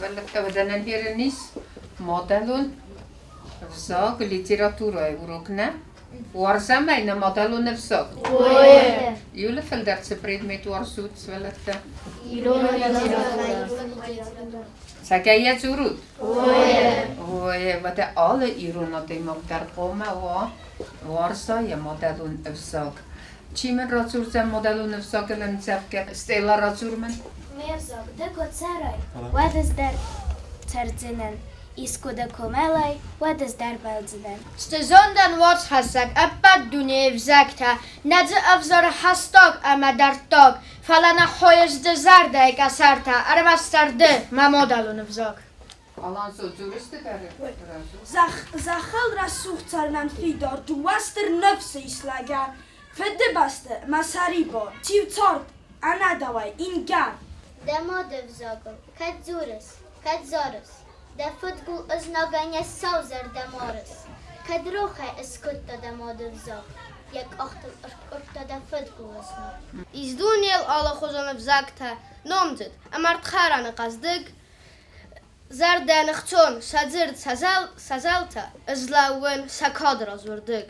بدنا هيرنيس مودلون فساق ليتراتورة وروكنا ورسمينا مودلون فساق يولا فلدر سبريد ميت ورسوت سولتا سكايا زورود وده آل إيرونا دي مقدر قوما وارسا يا مودلون فساق چی من راتور زن مدلون فساق لنزف که استیلا راتور من Mierzog, deko ceroj, wedes der cerdzinen, isku deko melaj, wedes der beldzinen. Stezondan wats hasak, apad dunie vzakta, nadze avzor hastok ama dartok, falana hoyes de zardek asarta, armastarde mamodalun vzok. Alan sözürüstü deri. Zachel rasuchcarnan fidor, du waster nöfse islagan, fedebaste, masaribo, tivcort, anadawaj, ingan. Demode vzogol, kad zuras, kad zoras, da futgul uznoganje sauzer demoras, kad ruhaj iskutta demode vzog, jak ochtel urta da futgul uznog. İzduniyel ala xozan vzakta, nomzit, amart xaran qazdık, Zardanıqçon, sazırt, sazalta, izlawen sakadraz vurdık.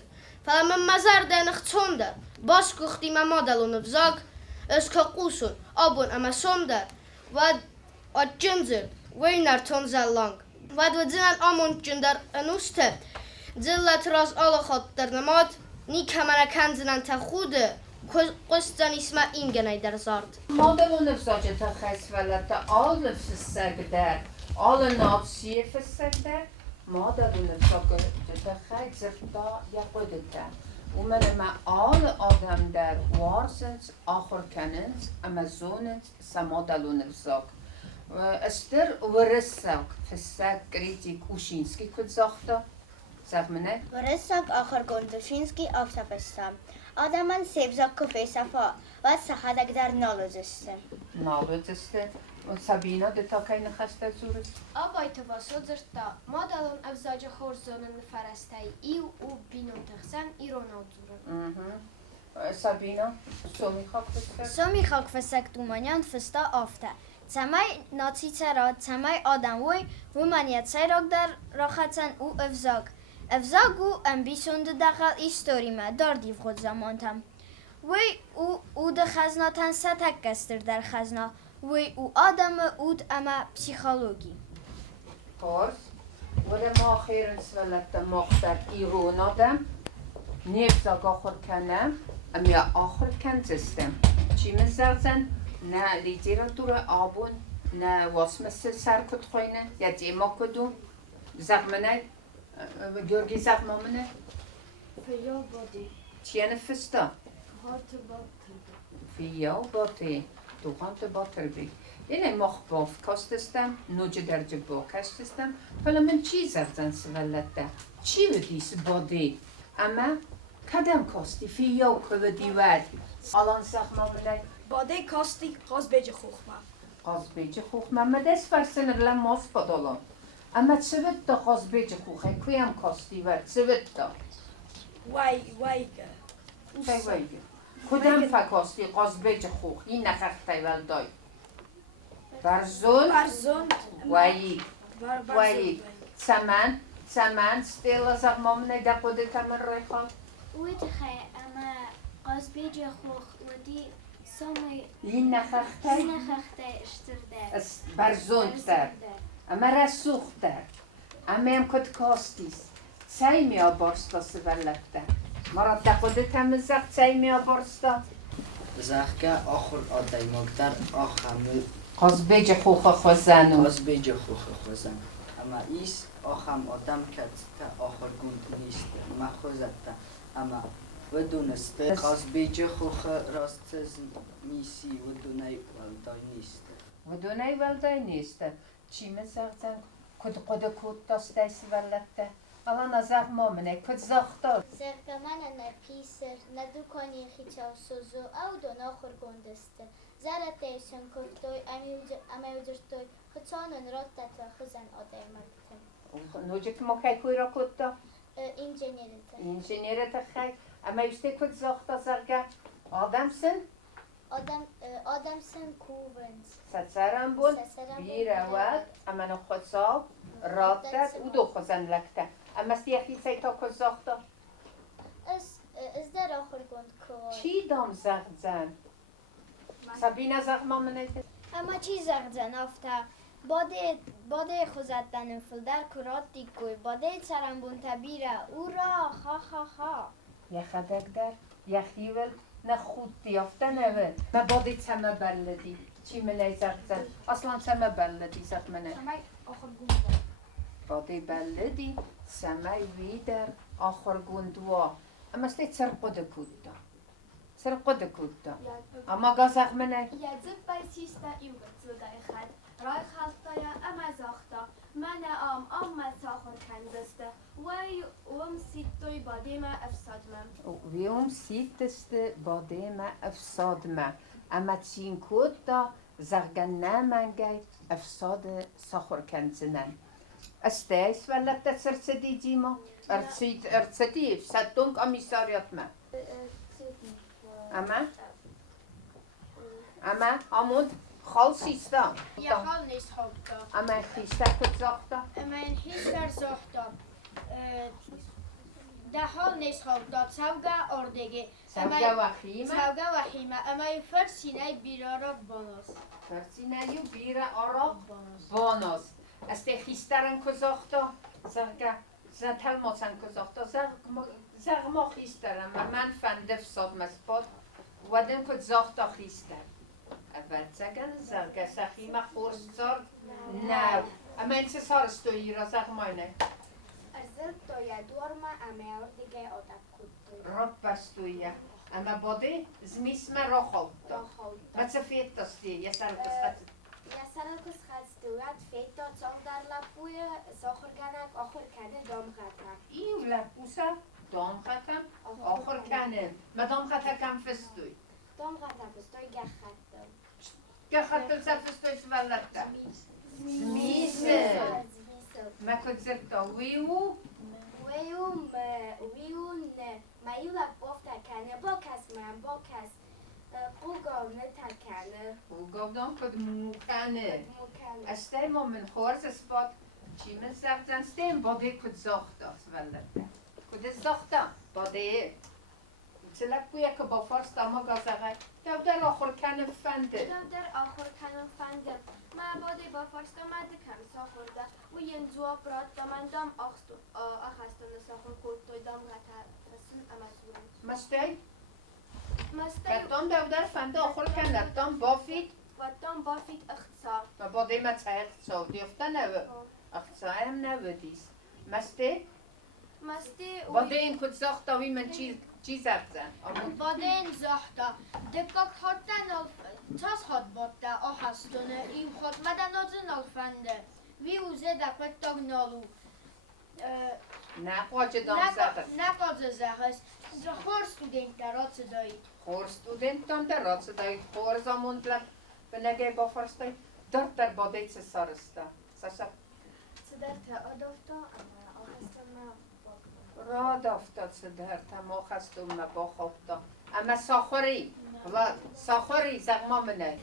Falamın mazardanıqçonda, baskuxti mamadalunu vzak, Özkaqusun, abun ama somdar, vad atcınzır, veynar tonzallang. Vad vıdzınan amun cündar anuste, zillat raz alaxattar namad, ni kamana kanzinan taxudu, qostan isma ingenay der zard. Modelun fsacı ta xesvelete al fıssak der, al nafsiye fıssak der, modelun fsacı ta xesvelete yapıdıkta. ومن ما آل آدم در وارسنس آخر کننس اما زونس سمادلون فزاک و استر ورساک فساک گریتی کوشینسکی کد زاختا ساق منه؟ ورساق آخر گندوشینسکی آفتابستم. آدمان سیبزاق کفه صفا و سخدک در نالوزستم. نالوزسته و سابینا دتا که نخسته زورس؟ Abay tavası zırtta, madalın avzacı xorzonun farastay, iu u binun tăxsan irona udzurun. سابینا سومی خاک فساک؟ Somi xalq fıssak dumanyan fısta afta. Çamay naci çara, çamay adam voy, Rumaniya çayrok dar raxatsan u evzak. Evzak u ambisyon daxal istorime dar div xod zamantam. Voy u da xaznatan satak kastir dar xazna. Voy u adamı ud ama psixologi. پارس ولی ما خیرن سولت مختر ایرون آدم نیفزاگ آخر کنم اما آخر کن زستم چی مزرزن نه لیتراتور آبون نه واسمسل سر کد خوینه یا دیما کدوم زغمنه گرگی زغمامنه Feyo body, چیه نفستا hot butter. فیا باتی دوغان تو باتر بی اینه مخباف کاستستم نوجه درجه با کاستستم فلا من چی زرزن سولت چی ودیس بادی اما کدم کاستی فیا و که ودی ود الان سخما بلی Bade kasti, qaz bece xoxma. قاز بیجه خوخ محمد اس فرسن رلم ماس بدالان اما چوید دا قاز بیجه خوخه کویم کاستی ود چوید دا Vay ga. چای ویگه کدام فکاستی قاز بیجه خوخ این نخخ تیول دای برزون Barzon. وایی Barzon. وایی سمن ستیلا زغمامنه دا قده کمر ریخال Uit gij ama qazbeja xox ودی سومی این نخخ تای نخخته اشترده. برزون تر اما رسوخ تر اما هم کد کاستیس سای میا بارستا سولت مرا دا قده کمر زغ سای میا بارستا زخکه آخر آدای مقدر آخمه قاز بیجه خوخ خوزنو باز بیجه خوخ خوزن اما ایس آخم آدم کت تا آخر گوند نیست مخوزت اما و دونسته قاز بیجه خوخ راست نیسی و دونای والدای نیست و دونای ولدای نیست چی مزغزن کد قده کود داسته سولت الان ازغ مامنه کد زاختا زرگمان نرپیسر ندوکانی خیچاو سوزو او دون آخر گندسته. زرت ایسن کفتوی امی وزرتوی خچانن راتت و خزن آدای مکتم. نوجه که ما خی کوی را کد دا اینجنیرت. انجینیرت خی اما ایسته کد زاختا زرگه آدم سن آدم سن کوونز سسرم بود بیرود اما خصاب راتت او دو خزن لکته اما سیخی سیتا کزاختا از در آخر گند کوای چی دام زغزن؟ سبینه زغما منه اما چی زغزن افته باده خوزدن فلدر کرات دیگوی باده سرم بون تبیره او را خا خا خا یخدک در یخیول نه خود دیافته نوه ما بادی سمه بلدی چی منه زغزن؟ اصلا سمه بلدی زغ منه بادی بلدی سمه وی در آخر گندوا اما ستی سرقده کود سرقده کود اما گازغ منه Jetzt bei Sista Jugend zu geichert. Reich halt da ja immer sagta. Meine Amma Sachen kennst du. Wei sieht du bei dem afsadmam. ويوم سيتست باديما افساد ما اما تشين كود دا زغنا منجي افساد سخر كنزنن استايس ولا تسرسدي ديما ارتسدي افسدتونك اميساريات ما اما امود خالصيستا Ja, hal nicht Hauptda. اما خيستا كد زاختا Mein Hister Sochta. Der hal nicht Hauptda. Sauga ordege. سوگا وخيمة Sauga wahima. Ama فرسینه بیرارا باناس. فرسينايو بيرا ارا باناس استه خيسترن كزاختا زغا زتل ماسن كزاختا زغ ما خيسترن من فندف صاد مسباد ودن كد زاختا خيستر اول زغن زغا سخيمة خورستار نو اما انسي سارستوي را زغ ماينه Erzählt da ja Dorma am Erdige oder Kutte. رب بستوية اما بادي زميس ما را خالتا ما تسفيت تستي يسر قصة Ja, Sarkus hast du hat Feto Zondar la Puye Sacher ganak Achor keine Domgata. ايو لبوسا دام ختم آخر کنه مدام خطا کم فستوی Domgata bestoi gachat. که خطا سفستوی سولده میسه ما کد زرتا ویو Wiun Mayula Bofta keine Bokas man Bokas. Qugov netakane. و گفتم کد موکنه Mukane. استه ما من خورز اسپاد چی من سفتن ستیم باده کد زاختا سولده کد زاختا باده چلک بویا که با فارس داما گازغه دو در آخر کنه فنده در آخر کنم فندم معباده با فرست آمده کم ساخورده و ین زوا برات دامندام آخستان ساخور کود توی دام غتر فسن امازورن مسته مسته کتان دو در فنده آخر کنه دام بافید و دام بافید اختصار و باده ما تایق صاف دیفته نوه اختصای هم نوه دیست مسته مسته باده این کد زاختا وی من چی زبزن Baden Sochta. Der Bock hat dann auf das hat Botta auch hast du ne ihm hat man dann noch so fande. Wie uze da Tag nalu. نه خواجه دام زبن Na kaze zaches. So hor student da rat dai. خور ستودنت دام در رات صدای خور زمان بلد به نگه با فرستای در باده چه سارستا ساشا صدرت آدافتا اما آخستان ما راد افتاد صدر تما خستم ما با خوابتا اما ساخوری ولاد ساخوری زغما منه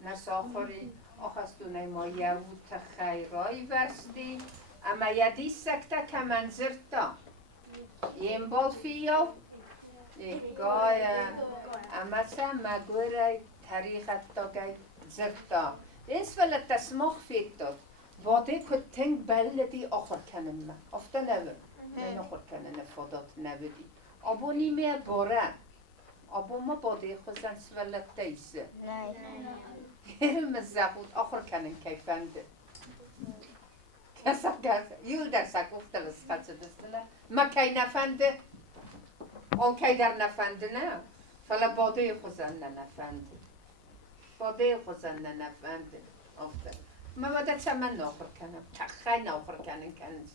نه ساخوری آخستونه ما یهود خیرای ورسدی اما یدی سکتا که منظرتا یم بال فیو گایا اما سم مگوری تاریخت تا گی زرتا ایس ولد تسمخ فیتاد باده که تنگ بلدی آخر کنم من افتا نور من آخر کنم نفادات نودی آبو نیمه باره آبو ما باده خوزن سولد تیسه گرم زبود آخر کنم کیفنده کسا گرد یول در سک افتل اسخطه دستنه ما کی نفنده او کی در نفنده نه فلا باده خوزن نفنده باده خوزن نفنده افتل ما باید چه من ناخر کنم تخیل ناخر کنم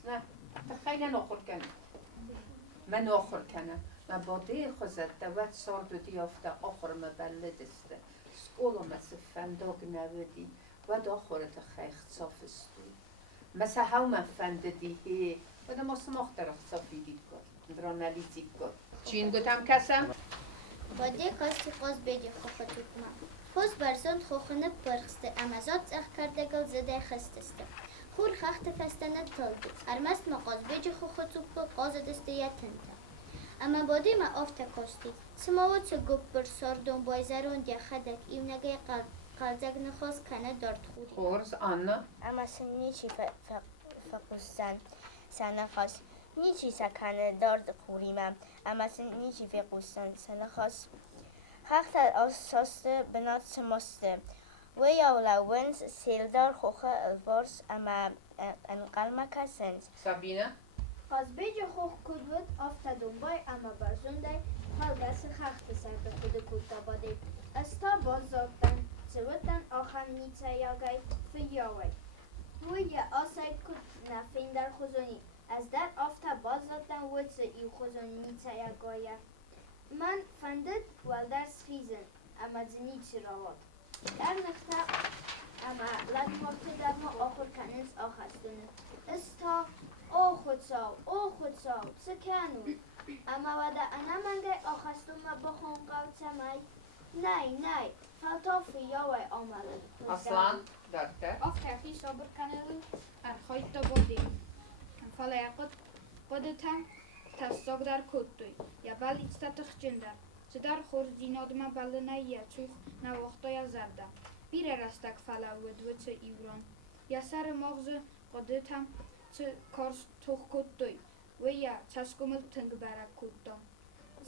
نه تخیل ناخر کنم من ناخر کنم ما باده خوزد دوت سال دو دیافته آخر ما بلدسته سکولو مثل فنداگ نودی و آخر تخیل صافستوی مثل هاو من فنده دیه و دا ما سماخت در اخصافی دید کن درانالی دید کن چین گوتم کسم؟ بادی قاستی قاس بیجی خوخه توکما خوز برزند خوخنه پرخسته امازات اخ کرده گل زده خستسته خور خخت فستنه تلدو ارمست ما قاس بیجی خوخه توکما قاز دسته یتنده اما بادی ما آفته کاستی سماوات سو گوب بر ساردون بایزرون دی خدک ایونگه قلزگ نخواست کنه دارد خودی خورز آنا Ama sen niçin fakusten sana has? Niçin sakane dard kurimem? Ama sen niçin fakusten sana has? Hakta asası benat samaste. Ve yavla wens sildar hocha elvars ama enqalma kasens. سابینا قاس بیجی خوخ کدود آفته دنبای اما برزونده خالگس خخت سر به خود کود بادی استا باز زاگتن زودن آخر نیچه یاگای فیاوی وی آساید کد نفین در خوزونی از در آفته باز زاگتن وچه ای خوزونی نیچه یاگایه من فندد والدر سخیزن اما زنی چی رواد در نخته اما لطماکت در ما آخر کننس آخستونه استا او خودساو سکنو اما ودا انا منگه آخستون ما بخون قوچه مای نه فلطافی یاوی آماله اصلا دکتر Afterki sabır kanalı erhayt da bodi. Fala yakıt qodatan tasogdar kuttuy. Ya bal istatıq cindar. Zidar xor zinadma balına ya çux na vaqta yazarda. Bir arastak fala vedvçe İvran. Ya sar mağzı qodatan çı kors tuх kuttuy. Ve ya çaskumul tınг barak kuttum.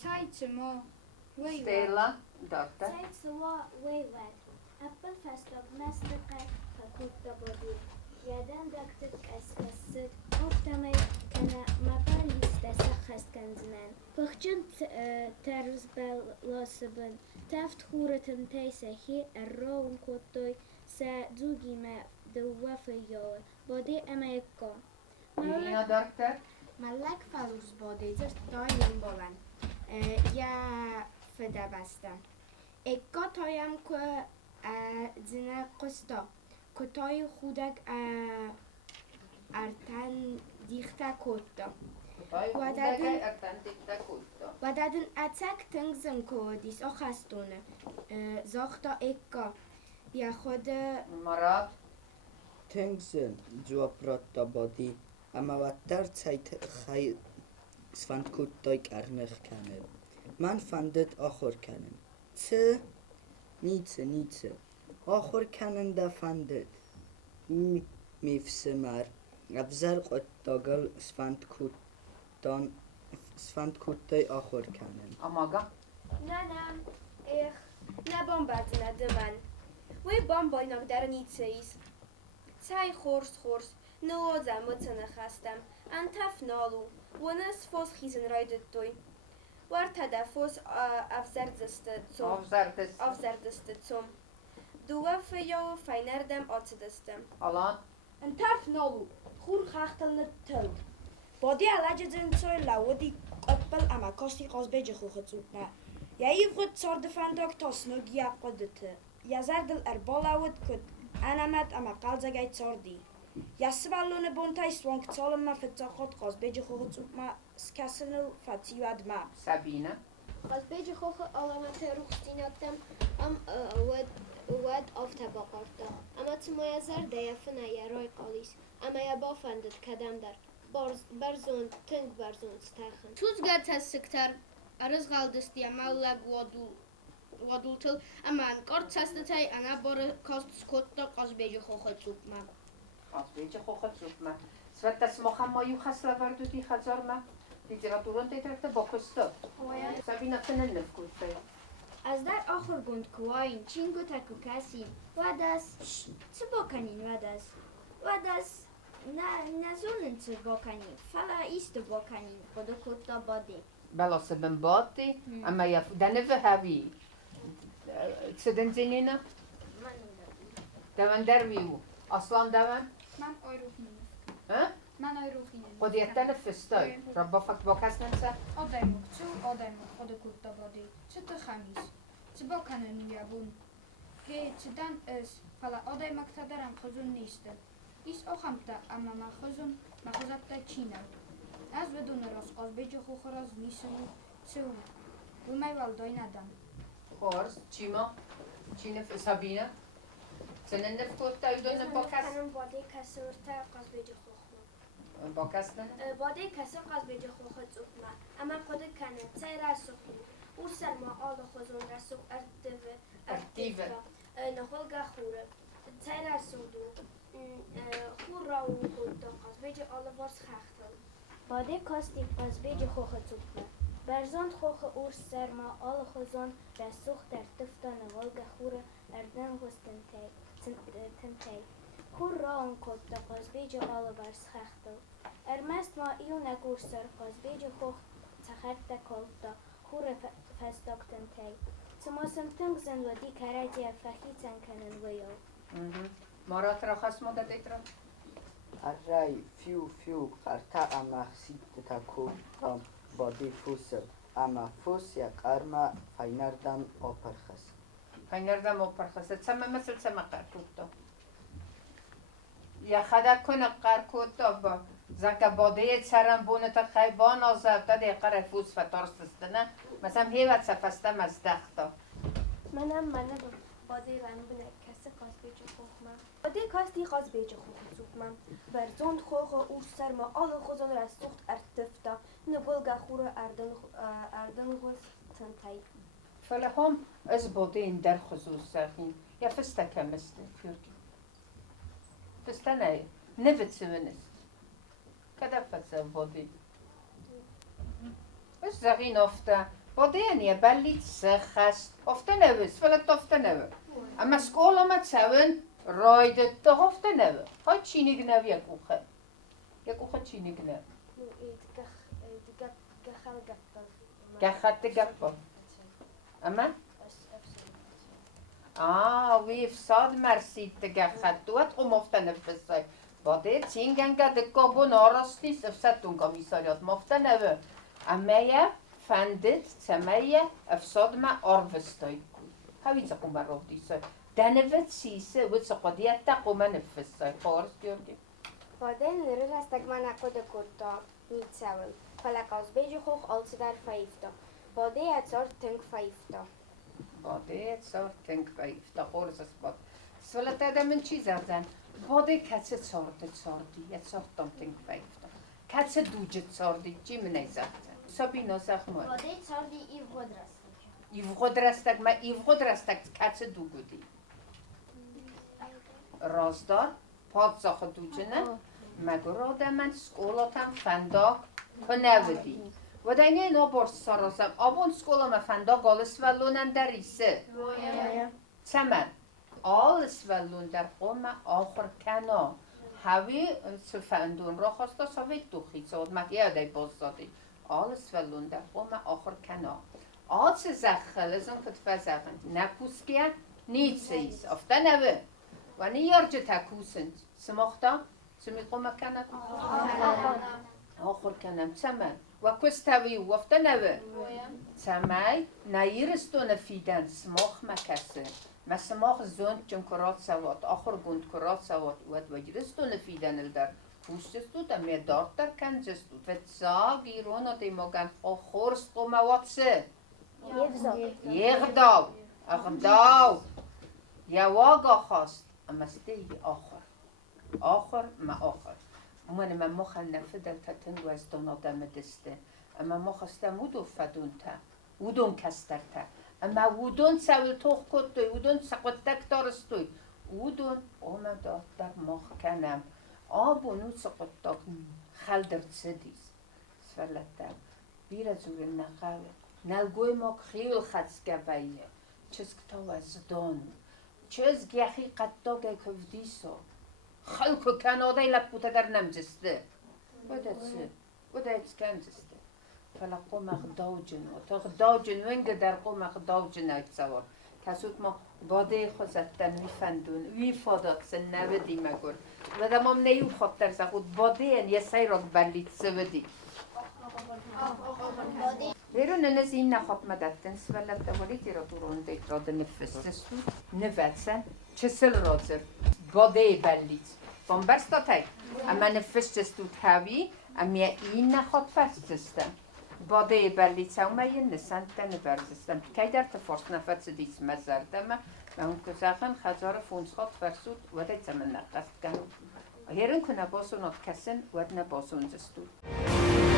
Çayçımo ve ستيلا دکتر Zeit سوا ویود اپل فستاق مستقه فکوت دا بادی یادن دکتر اسکست افتمه کنه مبال لیسته سخست کنزمن بخجن ترز بلاسبن تفت خورتن تیسهی الراون کتوی سدوگی ما دوافه یاوه بادی اما یکا ایلینا دکتر ملک فلوس بادی زرت دایم بولن یا فده بستن اکا تایم که زنه قستا کتای خودک ارتن دیخته کتا و دادن- کتا و دادن اتک تنگزن که دیس آخستونه زاختا اکا یا خود مراد Tengsen juapratta body ama wattar zeit khai svant kuttoy karnech kanen. Man fandet achor kanen. Nietse. Achor kanen da fandet. U mifsemar. Abzar qottagal svant kuttoy achor kanen. اماگا ننم اخ نبام بد ندمن وی بام بایناک در نیچه ایست سای خورس نوازم متنه خستم انتف نالو ونس فوز خیزن رایدت دوی وار تدفوز افزردسته zum دوافه یا فینردم آتدستم الان انتف نالو خور خختل تل بادی علاجه زنسوی لودی قبل اما کاستی قاس بیجی خوخت زودنا یا ایفغد سارد فنداک تاسنو گیا قدته یا زردل اربالاود کد انامت اما قلزگای ساردی یا سوالون بونتای سوانک سالم ما فتاخد قاس بیجی خوخت زودما سکسنو فتیواد ما سابینا قاس بیجی خوخ علامت روختیناتم ود آفته باقارتا اما تمایا زرده یفنه یا رای قالیس اما یا بافندد کدم در برزون تنگ برزون ستاخن توز گرت سکتر ارز غالدستی مالگ ودولتل امان قرد سستتای انا بار کاست سکوتا قاس بیجی خوخت سوپما خاص بیچه خوخت شد ما سوت تسمخم مایو خسلا وردو دی خزار ما لیتراتورون تیترکت با کستا سابینا تنن نفکوسته از در آخر گند کواین چینگو تکو کسین ودس چه باکنین ودس نزونن چه باکنین فلا ایست باکنین خودو کتا بادی بلا سبن باتی اما یا دنفه هاوی تسدن زنینا دوان درویو اصلا دوان من ayruhinin. ها من ayruhinin. قد يتنفستاي ربا فك باكس ننسى Adaymak, çu adaymak, kodu kutta badi. Çıtı xamis. Çıba kanını yabun. Geçiden öz. Fala adaymak tadaram xuzun neyste. İs oxamta ama ma xuzun, ma xuzatta çina. Az vedun ras, az beci xuxaraz nisunu çu. و می والدای ندم. خورس چیما؟ چی نف سابینا؟ سنن نف کوت تایدون با کس؟ کنم باده کسی ورته قاز بیجه خوخم. با کس نه؟ باده کسی قاز بیجه خوخت زوکما. اما قد کنه تای رسوخی. او سرما آل خوزون رسوخ ارتیوه. نخول گخوره. تای رسودو. خور را و خود تا قاز بیجه آل وارس خختل. باده کاستی قاز بیجه خوخت زوکما. برزاند خوخ اور سرما آل خوزون رسوخ در تفتا نوال گخوره اردن غستن تنتی. خور را اون کد تا قاز بیجه آل وارس خختل. ارمست ما ایو نگور سر قاز بیجه خوخ تخت تا کلتا خور فستاکتن تی. سماسم تنگ زن و دی کرایتی افخی تنکنن ویو. مرات را خاص مدت ایترا؟ الرأي فيو قرطع أما خسيت تكو بادي فوس أما فوس يا قرما فاينردم أوبرخس فنردم و پرخسته سما مثل سما قرکوتا یا خدا کنه قرکوتا با زنکا باده سرم بونه تا خیبان آزد داده قره فوز فتارستستنه مثلا هیوت سفسته مزدختا منم باده رن بونه کسی قاز بیجه خوخمم. باده کاستی قاز بیجه خوخت زوکمم. برزاند خوخ او سرما آل خوزون رسوخت ارتفتا نگول گخوره اردن غست تنتی. فلهم از باده این در خصوص ساخین یا فسته کمسته فیورکی فسته نه نفت سمنست کده فسته باده از زغین افته باده یعنی بلید سخست افته نوست فلت افته نو اما سکول آمد سوین رایدت تا افته نو های چینیگ نو یک اوخه چینیگ نو گخت گفت اما وی افساد مرسید دگه خدوات افته نفسای باده چینگنگه دکا بو نارستیس افساد دونگا میساریات مفته نوه اما یه فندت سمایه افساد ما آروستای کوی هاوی زقوم رو دیسای دنوت سیسه و سقادیت تقوم نفسای خارس دیردی باده نره رستگ من اقود کتا نیت سول. فلق از بیجه خوخ آلسی در فایفتا. باده اتزار تنگ فایفتا. باده سار تنگ فایفتا خارس اسباد سولت من چی زردن باده کسی ساردی یه ساردم تنگ فایفتا کسی دوجت ساردی چی منی زردن سابینا زخمار باده چاردی ایو خود رستگ. ایو خود رستگ کسی دو گودی رازدار پادزاخ دوجنه مگر آدمن سکولاتم فنداق کنودی و دینه اینا برس سارازم آبون سکولام فنداق آلس ولونن در ایسه سمن آلس ولون در قوم آخر کنا هاوی سفندون را خواستا ساوی دوخی ساد مگه یادی باز دادی آلس ولون در قوم آخر کنا آلس زخل ازم کتفه زخن نکوسکیه نیتسیز افته نوه و نیارجه تکوسند سماختا سمی قوم کنه آخر کنم سمن و کستوی وفته نوه سمی نیرستون فیدن سماخ مکسه ما سماخ زند چون کرات سواد آخر گند کرات سواد و جرستون فیدن الدر پوستستو تا می دارت در کنجستو فتزا گیرون دی مگن خورست قوم واتسه یغداو اغداو یواگا خواست اما ستی آخر ما آخر من مخل نفدل تتنگو از دون آدم دسته اما مخستم ودو فدون تا ودون کستر تا اما ودون سویل توخ کتوی ودون سقوتک دارستوی ودون اومد در مخ کنم آبونو سقوتک خلدر سدیس سفلتا بیر زور نقاوه نلگوی مک خیل خدسگه بایه چسکتاو از دون چز گیخی قداگه کفدیسو خلکو کنادای لپوته در نمجسته ودایت کنجسته فلا قوم اخداو جنو تا اخداو جنو انگه در قوم اخداو جنو سوار کسوت ما باده خوزتن وی فندون وی فادات سن نودی مگر و دمام نیو خاطر سخود باده یه سیراک بلید سودی Vero non è sinna hop madatten svella tavoliti roturon dei trode nefestestu nevetsen çesel rozer bode bellit von berstatai amma nefestestu tavi amma inna hop festestem Body bellica uma in senten verzestem. Keider te forsnafat dis mazardama. Mewn gwzachen chazor y ffwns chod ferswyd wedi temen nagast gan. Heren cwna boswn o'r cesen wedi na boswn zystwyd.